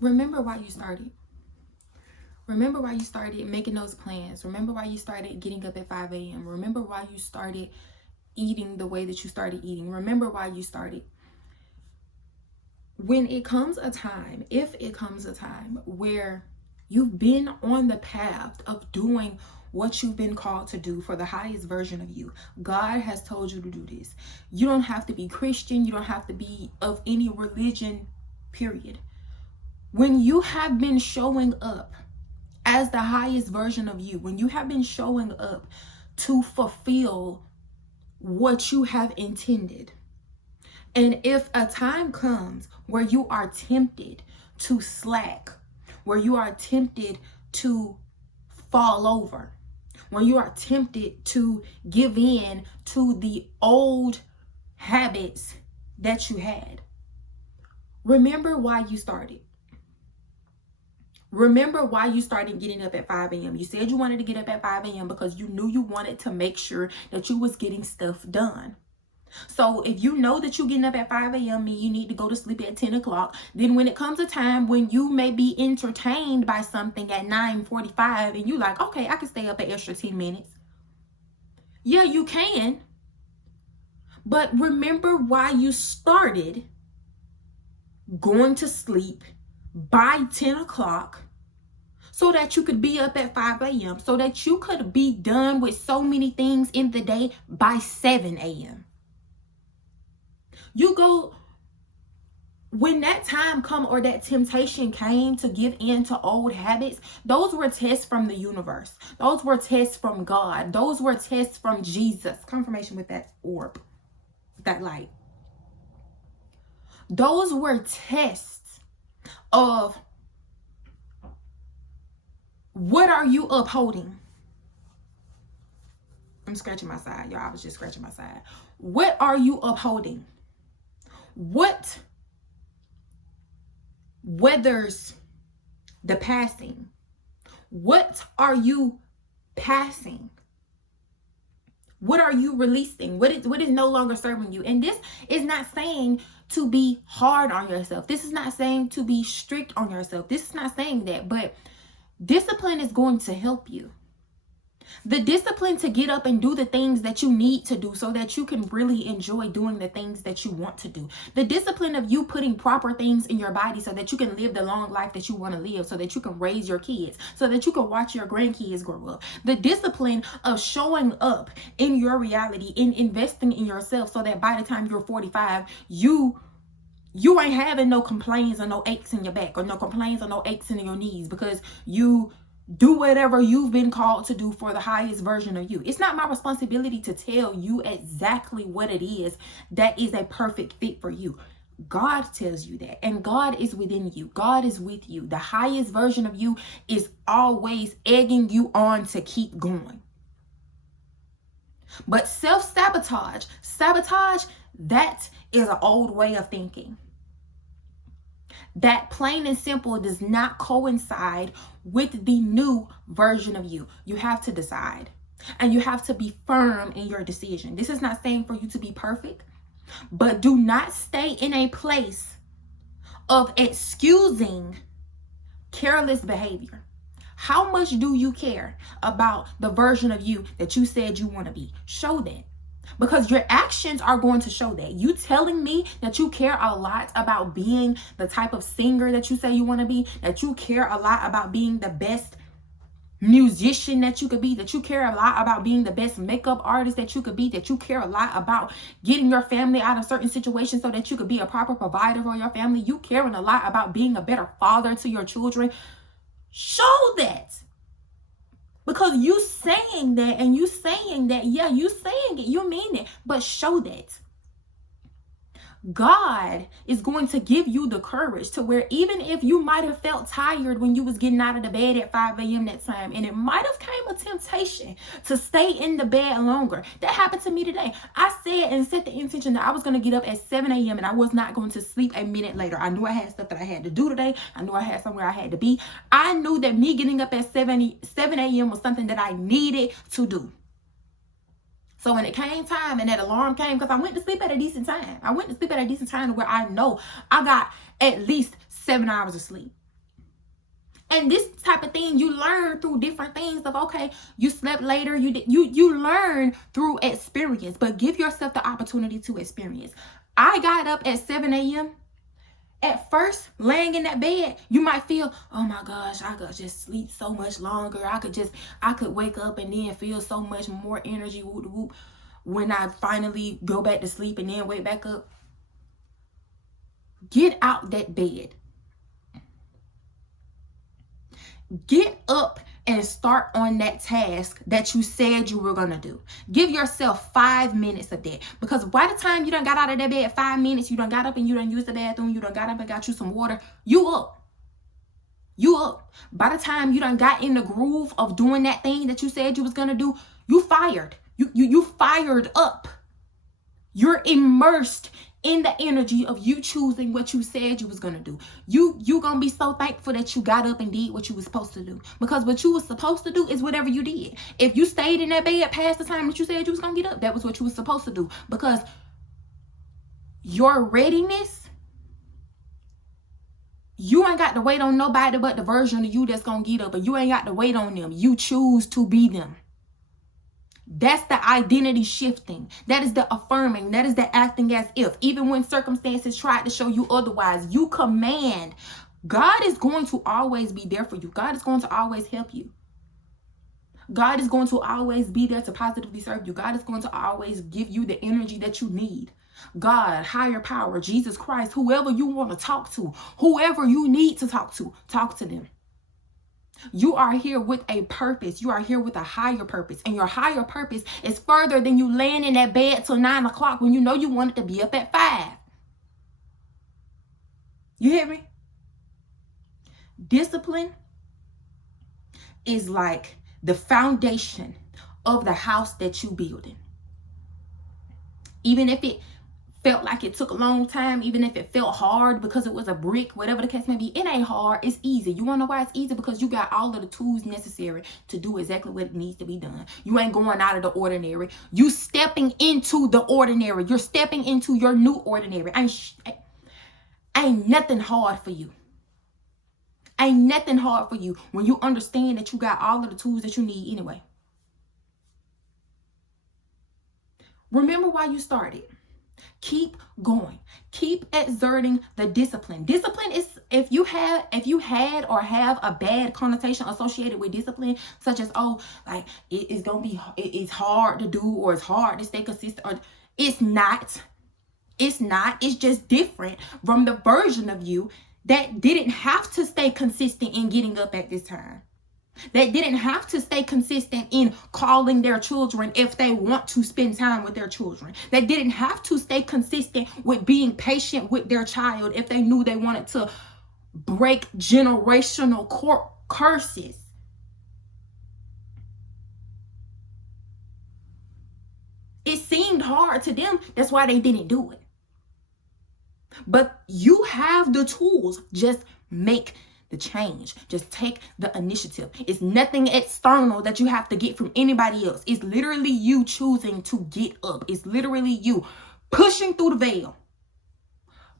Remember why you started. Remember why you started making those plans. Remember why you started getting up at 5 a.m. Remember why you started eating the way that you started eating. Remember why you started. When it comes a time, if it comes a time where you've been on the path of doing what you've been called to do for the highest version of you, God has told you to do this. You don't have to be Christian. You don't have to be of any religion, period. When you have been showing up as the highest version of you, when you have been showing up to fulfill what you have intended, and if a time comes where you are tempted to slack, where you are tempted to fall over, when you are tempted to give in to the old habits that you had, remember why you started. Remember why you started getting up at 5 a.m. You said you wanted to get up at 5 a.m. because you knew you wanted to make sure that you was getting stuff done. So if you know that you're getting up at 5 a.m. and you need to go to sleep at 10 o'clock, then when it comes a time when you may be entertained by something at 9:45 and you like, okay, I can stay up an extra 10 minutes. Yeah, you can. But remember why you started going to sleep by 10 o'clock so that you could be up at 5 a.m. so that you could be done with so many things in the day by 7 a.m. You go, when that time come or that temptation came to give in to old habits, those were tests from the universe. Those were tests from God. Those were tests from Jesus. Confirmation with that orb, that light. Those were tests of what are you upholding? I'm scratching my side, y'all. I was just scratching my side. What are you upholding? What weathers the passing? What are you passing? What are you releasing? What is no longer serving you? And this is not saying to be hard on yourself. This is not saying to be strict on yourself. This is not saying that, but discipline is going to help you. The discipline to get up and do the things that you need to do so that you can really enjoy doing the things that you want to do. The discipline of you putting proper things in your body so that you can live the long life that you want to live, so that you can raise your kids, so that you can watch your grandkids grow up. The discipline of showing up in your reality, in investing in yourself so that by the time you're 45, you ain't having no complaints or no aches in your back or no complaints or no aches in your knees because you do whatever you've been called to do for the highest version of you. It's not my responsibility to tell you exactly what it is that is a perfect fit for you. God tells you that, and God is within you. God is with you. The highest version of you is always egging you on to keep going. But sabotage, that is an old way of thinking. That plain and simple does not coincide with the new version of you. You have to decide, and you have to be firm in your decision. This is not saying for you to be perfect, but do not stay in a place of excusing careless behavior. How much do you care about the version of you that you said you want to be? Show that. Because your actions are going to show that. You telling me that you care a lot about being the type of singer that you say you want to be, that you care a lot about being the best musician that you could be, that you care a lot about being the best makeup artist that you could be, that you care a lot about getting your family out of certain situations so that you could be a proper provider for your family. You caring a lot about being a better father to your children. Show that. Because you saying that and you saying that, yeah, you saying it, you mean it, but show that. God is going to give you the courage to where even if you might have felt tired when you was getting out of the bed at 5 a.m. that time, and it might have came a temptation to stay in the bed longer. That happened to me today. I said and set the intention that I was going to get up at 7 a.m. and I was not going to sleep a minute later. I knew I had stuff that I had to do today. I knew I had somewhere I had to be. I knew that me getting up at 7 a.m. was something that I needed to do. So when it came time and that alarm came, because I went to sleep at a decent time. I went to sleep at a decent time where I know I got at least 7 hours of sleep. And this type of thing you learn through different things of, okay, you slept later, you learn through experience, but give yourself the opportunity to experience. I got up at 7 a.m. At first, laying in that bed, you might feel, oh my gosh, I could just sleep so much longer. I could wake up and then feel so much more energy, whoop, whoop, when I finally go back to sleep and then wake back up. Get out that bed. Get up and start on that task that you said you were going to do. Give yourself 5 minutes of that. Because by the time you done got out of that bed, 5 minutes, you done got up and you done used the bathroom, you done got up and got you some water, you up. You up. By the time you done got in the groove of doing that thing that you said you was going to do, you fired. You fired up. You're immersed in the energy of you choosing what you said you was gonna do. You gonna be so thankful that you got up and did what you was supposed to do. Because what you was supposed to do is whatever you did. If you stayed in that bed past the time that you said you was gonna get up, that was what you was supposed to do. Because your readiness, you ain't got to wait on nobody but the version of you that's gonna get up. Or you ain't got to wait on them. You choose to be them. That's the identity shifting. That is the affirming. That is the acting as if. Even when circumstances try to show you otherwise, you command. God is going to always be there for you. God is going to always help you. God is going to always be there to positively serve you. God is going to always give you the energy that you need. God, higher power, Jesus Christ, whoever you want to talk to, whoever you need to talk to them. You are here with a purpose. You are here with a higher purpose. And your higher purpose is further than you laying in that bed till 9 o'clock when you know you wanted to be up at 5. You hear me? Discipline is like the foundation of the house that you building. Even if it felt like it took a long time, even if it felt hard because it was a brick, whatever the case may be, it ain't hard. It's easy. You want to know why it's easy? Because you got all of the tools necessary to do exactly what needs to be done. You ain't going out of the ordinary. You stepping into the ordinary. You're stepping into your new ordinary. Ain't nothing hard for you. Ain't nothing hard for you when you understand that you got all of the tools that you need anyway. Remember why you started. Keep going. Keep exerting the discipline. Discipline is, if you had or have a bad connotation associated with discipline, such as, oh, like it's hard to do, or it's hard to stay consistent, or it's not. It's just different from the version of you that didn't have to stay consistent in getting up at this time. That didn't have to stay consistent in calling their children if they want to spend time with their children. That didn't have to stay consistent with being patient with their child if they knew they wanted to break generational curses. It seemed hard to them. That's why they didn't do it. But you have the tools. Just make the change. Just take the initiative. It's nothing external that you have to get from anybody else. It's literally you choosing to get up. It's literally you pushing through the veil.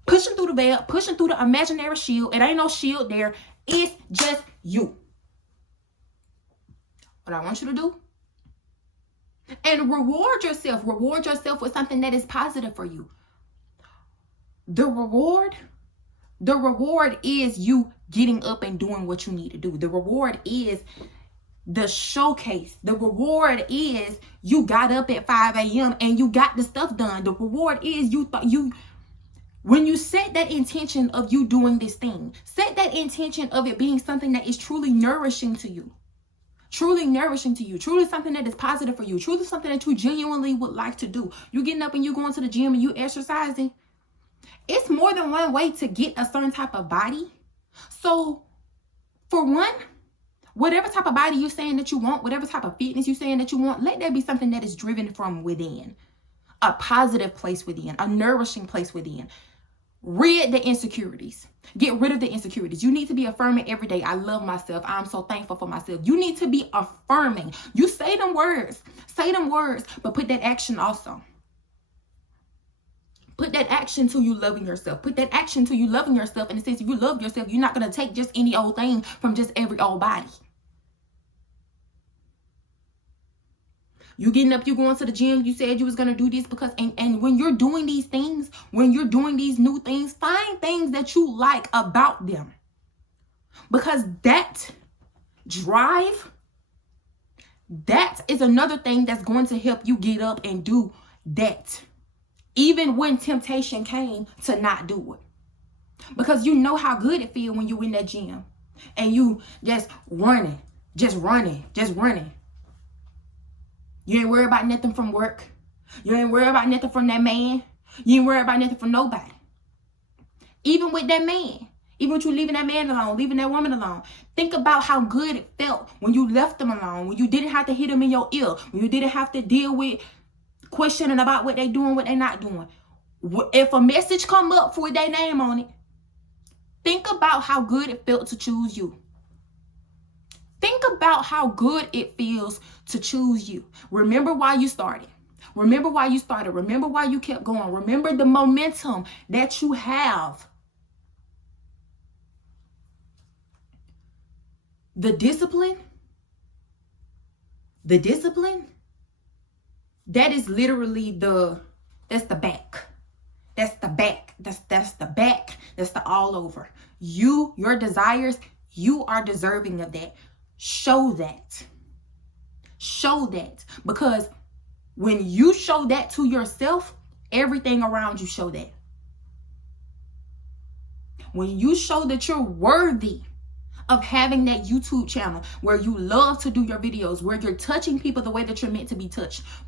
Pushing through the veil, pushing through the imaginary shield. It ain't no shield there. It's just you. What I want you to do, and reward yourself. Reward yourself with something that is positive for you. The reward is you getting up and doing what you need to do. The reward is the showcase. The reward is you got up at 5 a.m. and you got the stuff done. The reward is when you set that intention of you doing this thing, set that intention of it being something that is truly nourishing to you. Truly nourishing to you. Truly something that is positive for you. Truly something that you genuinely would like to do. You getting up and you going to the gym and you exercising. It's more than one way to get a certain type of body. So, for one, whatever type of body you're saying that you want, whatever type of fitness you're saying that you want, let that be something that is driven from within. A positive place within. A nourishing place within. Rid the insecurities. Get rid of the insecurities. You need to be affirming every day. I love myself. I'm so thankful for myself. You need to be affirming. You say them words. Say them words, but put that action also. Put that action to you loving yourself. Put that action to you loving yourself. And it says if you love yourself, you're not going to take just any old thing from just every old body. You getting up, you going to the gym, you said you was going to do this because, and when you're doing these things, when you're doing these new things, find things that you like about them. Because that drive, that is another thing that's going to help you get up and do that. Even when temptation came to not do it. Because you know how good it feels when you in that gym. And you just running. You ain't worried about nothing from work. You ain't worried about nothing from that man. You ain't worried about nothing from nobody. Even with that man. Even with you leaving that man alone, leaving that woman alone. Think about how good it felt when you left them alone. When you didn't have to hit them in your ear. When you didn't have to deal with questioning about what they doing, what they not doing. If a message come up with their name on it, think about how good it felt to choose you. Think about how good it feels to choose you. Remember why you started. Remember why you started. Remember why you kept going. Remember the momentum that you have. The discipline, that is literally that's the back. That's the back. That's the back. That's the all over. Your desires, you are deserving of that. Show that. Show that. Because when you show that to yourself, everything around you show that. When you show that you're worthy of having that YouTube channel where you love to do your videos, where you're touching people the way that you're meant to be touched,